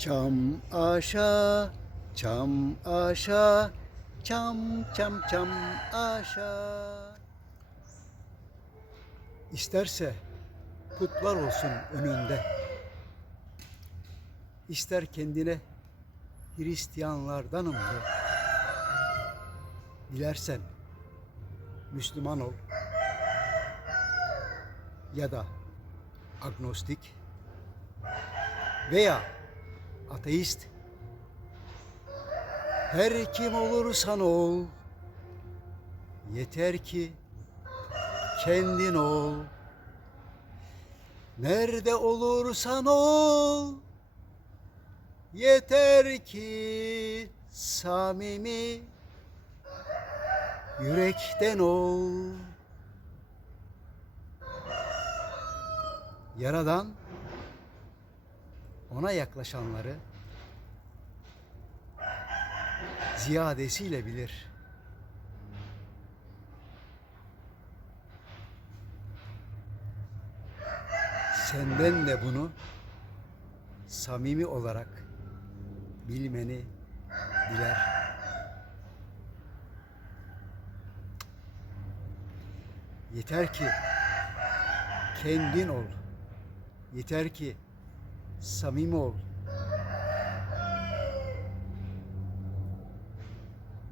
Çam aşağı, çam aşağı, çam çam çam aşağı. İsterse putlar olsun önünde. İster kendine Hristiyanlardanım de. Dilersen Müslüman ol ya da agnostik veya ateist. Her kim olursan ol yeter ki kendin ol. Nerede olursan ol yeter ki samimi yürekten ol. Yaradan ona yaklaşanları ziyadesiyle bilir. Senden de bunu samimi olarak bilmeni diler. Yeter ki kendin ol. Yeter ki samimi ol.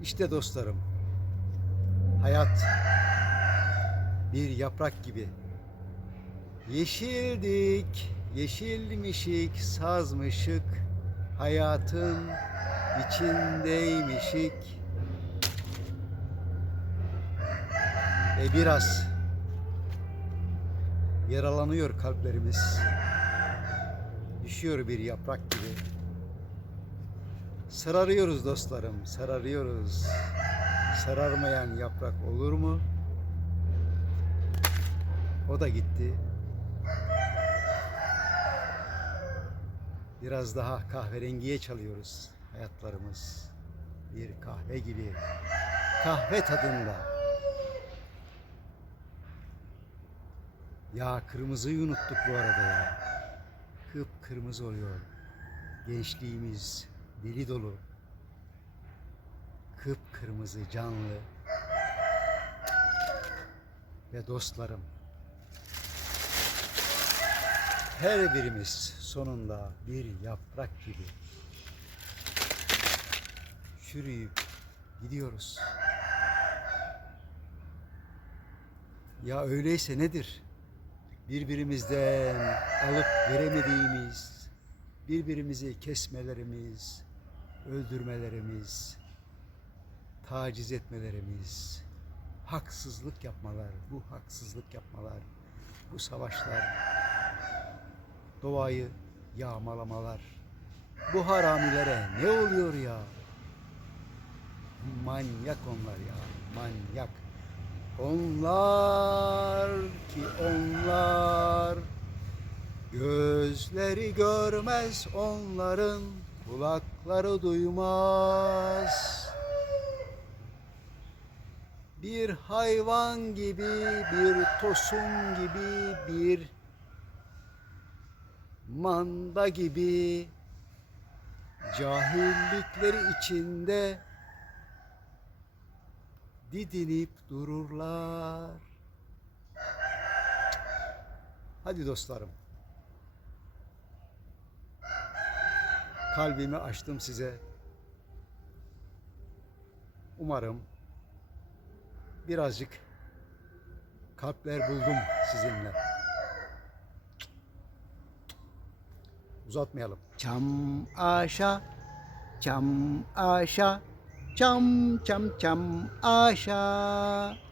İşte dostlarım. Hayat bir yaprak gibi. Yeşildik, yeşilmişik, sazmışık. Hayatın içindeymişik. Ve biraz yaralanıyor kalplerimiz. Düşüyor bir yaprak gibi. Sararıyoruz dostlarım, sararıyoruz. Sararmayan yaprak olur mu? O da gitti. Biraz daha kahverengiye çalıyoruz hayatlarımız. Bir kahve gibi. Kahve tadında. Ya kırmızıyı unuttuk bu arada ya. Kıpkırmızı oluyor. Gençliğimiz deli dolu. Kıpkırmızı canlı. Ve dostlarım. Her birimiz sonunda bir yaprak gibi çürüyüp gidiyoruz. Ya öyleyse nedir? Birbirimizden alıp veremediğimiz, birbirimizi kesmelerimiz, öldürmelerimiz, taciz etmelerimiz, haksızlık yapmalar, bu haksızlık yapmalar, bu savaşlar, doğayı yağmalamalar, bu haramilere ne oluyor ya? Manyak onlar ya, manyak. Onlar ki onlar Gözleri görmez onların Kulakları duymaz. Bir hayvan gibi bir tosun gibi bir manda gibi cahillikleri içinde didinip dururlar. Hadi dostlarım. Kalbimi açtım size. Umarım birazcık kalpler buldum sizinle. Uzatmayalım. Çam aşa, çam aşa, çam çam çam aşa.